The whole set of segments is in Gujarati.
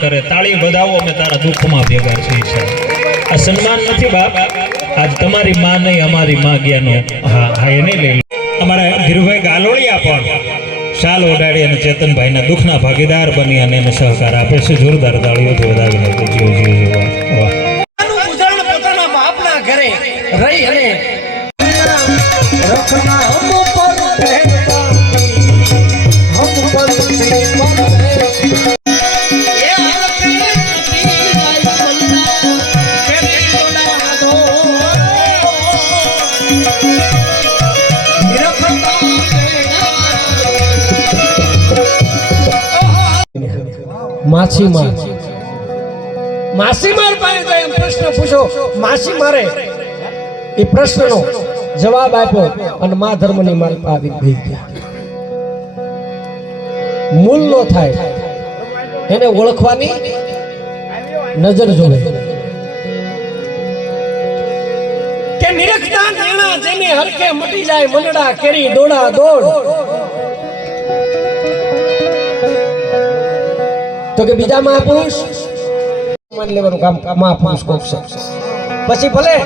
કરે તાળી બધાવો અમે તારા દુઃખમાં ભેગા છીએ આ સન્માન નથી બાપ આજ તમારી માં નહીં અમારી માં જ્ઞાનો હા એને લઈ લો અમારા ધીરુભાઈ ગાલોડિયા પણ શાલ ઓઢાડી અને ચેતનભાઈના દુઃખના ભાગીદાર બની અને એને સહકાર આપે છે જોરદાર તાળીઓથી વધાવી લે જીવ જીવ વાહ ઉદાહરણ પોતાના બાપના ઘરે રહી અને રખના હમ પર રહેતા હમ પર માછીમાર પાસે એમ પ્રશ્ન પૂછો માછીમારે એ પ્રશ્નનો જવાબ આપ્યો અને મા ધર્મની માલ આવી ગઈ ગયા મૂલ નો થાય એને ઓળખવાની નજર જોવે કે નિરખતા નાણા જેને હરકે મટી જાય મનડા કેરી દોડા દોડ તો કે બીજા મહાપુરુષ માન લેવાનું કામ મહાપુરુષ કોક છે પછી ભલે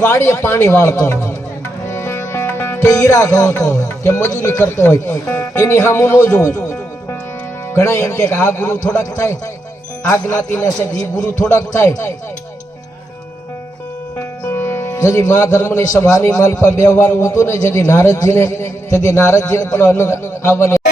વાડીએ પાણી વાળતો હોય કે હીરા ગણતો હોય કે મજૂરી કરતો હોય એની સામું ન જોવું ઘણા એમ કે આ ગુરુ થોડાક થાય આ જ્ઞાતિના છે એ ગુરુ થોડાક થાય જદી મા ધર્મની સભાની માલપા બેહવાનું હતું ને જદી નારદજીને પણ આવવાની